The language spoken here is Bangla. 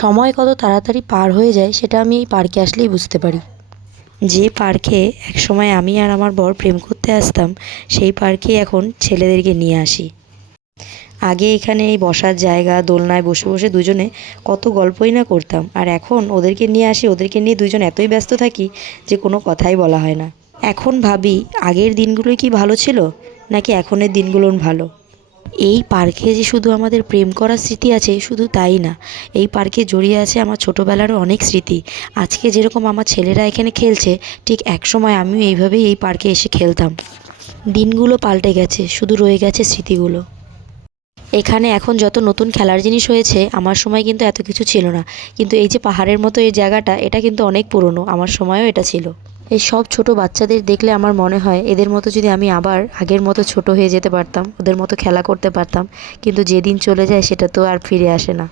সময় কত তাড়াতাড়ি পার হয়ে যায় সেটা আমি এই পার্কে আসলেই বুঝতে পারি। যে পার্কে একসময় আমি আর আমার বর প্রেম করতে আসতাম, সেই পার্কেই এখন ছেলেদেরকে নিয়ে আসি। আগে এখানে এই বসার জায়গা, দোলনায় বসে বসে দুজনে কত গল্পই না করতাম, আর এখন ওদেরকে নিয়ে আসি, ওদেরকে নিয়ে দুজন এতই ব্যস্ত থাকি যে কোনো কথাই বলা হয় না। এখন ভাবি আগের দিনগুলোই কি ভালো ছিল, নাকি এখনের দিনগুলো ভালো। এই পার্কে যে শুধু আমাদের প্রেম করার স্মৃতি আছে শুধু তাই না, এই পার্কে জড়িয়ে আছে আমার ছোটোবেলারও অনেক স্মৃতি। আজকে যেরকম আমার ছেলেরা এখানে খেলছে, ঠিক একসময় আমিও এইভাবেই এই পার্কে এসে খেলতাম। দিনগুলো পাল্টে গেছে, শুধু রয়ে গেছে স্মৃতিগুলো। এখানে এখন যত নতুন খেলার জিনিস হয়েছে, আমার সময় কিন্তু এত কিছু ছিল না। কিন্তু এই যে পাহাড়ের মতো এই জায়গাটা, এটা কিন্তু অনেক পুরনো, আমার সময়ও এটা ছিল। এই সব ছোট বাচ্চাদের দেখলে আমার মনে হয় এদের মতো যদি আমি আবার আগের মতো ছোট হয়ে যেতে পারতাম, ওদের মতো খেলা করতে পারতাম। কিন্তু যেদিন চলে যায় সেটা তো আর ফিরে আসে না।